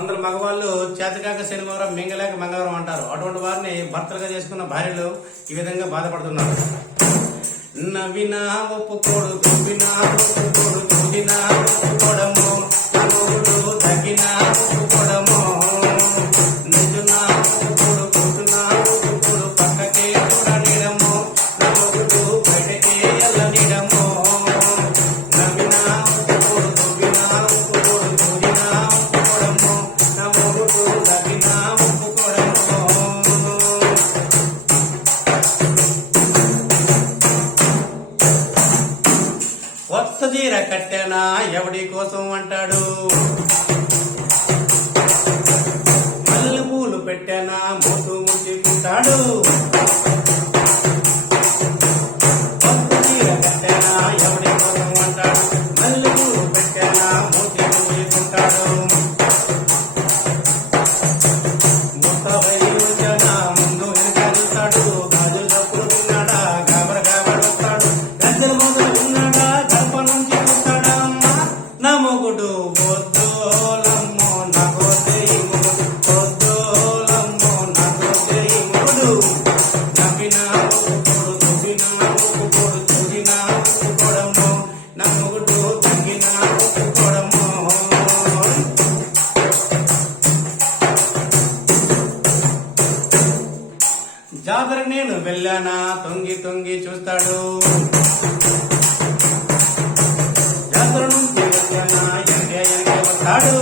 కొందరు మగవాళ్ళు చేతకాక శనివారం మింగలేక మంగళవారం అంటారు. అటువంటి వారిని భర్తలుగా చేసుకున్న భార్యలు ఈ విధంగా బాధపడుతున్నారు. నవ్వినా ఒప్పుకోడు, దువ్వినా ఒప్పుకోడు, తుదినా ఒప్పుకోవడము, నవ్వుడు తగ్గినా ఒప్పుకోవడము, నిజునా ఒప్పుకోడు, కూతునా ఒప్పుకోడు, పక్కకే చూడనిడము, నవ్వుడు బయటకే ఎల్లనిడము. నవ్వినా ఒప్పుకోడు, దువ్వినా ఒప్పుకోడు, తుదినా ఒప్పుకోవడము, నవ్వుడు తగ్గినా ఒప్పుకోవడము. కొత్త చీర కట్టెనా ఎవడి కోసం అంటాడు, మల్లె పూలు పెట్టెనా మూతు ముట్టుకుంటాడు. కొత్త చీర కట్టెనా ఎవడి కోసం అంటాడు, మల్లె పూలు పెట్టెనా మూతి ముట్టుకుంటాడు. ముత్తబై వచ్చానా ముందు వెనకాడుతాడు, గాజు తప్పులు ఉన్నాడా గాబర గాబర వస్తాడు, గద్దెల మొదలు ఉన్నాడా గర్భ నుంచి చూస్తాడమ్మా. నా మొగుడు బొద్దోలమ్మో నాకోతే మొగుడు, బొద్దోలమ్మో నాకోతే మొగుడు. నవ్వినా ఒప్పుకోడు, దువ్వినా ఒప్పుకోడు, తుదినా ఒప్పుకోవడము, నా మొగుడు తగ్గినా ఒప్పుకోవడము. జాతర నేను వెళ్ళానా తొంగి తొంగి చూస్తాడు, జాతర నుంచి వెళ్ళానా ఎనకే ఎనకే వస్తాడు.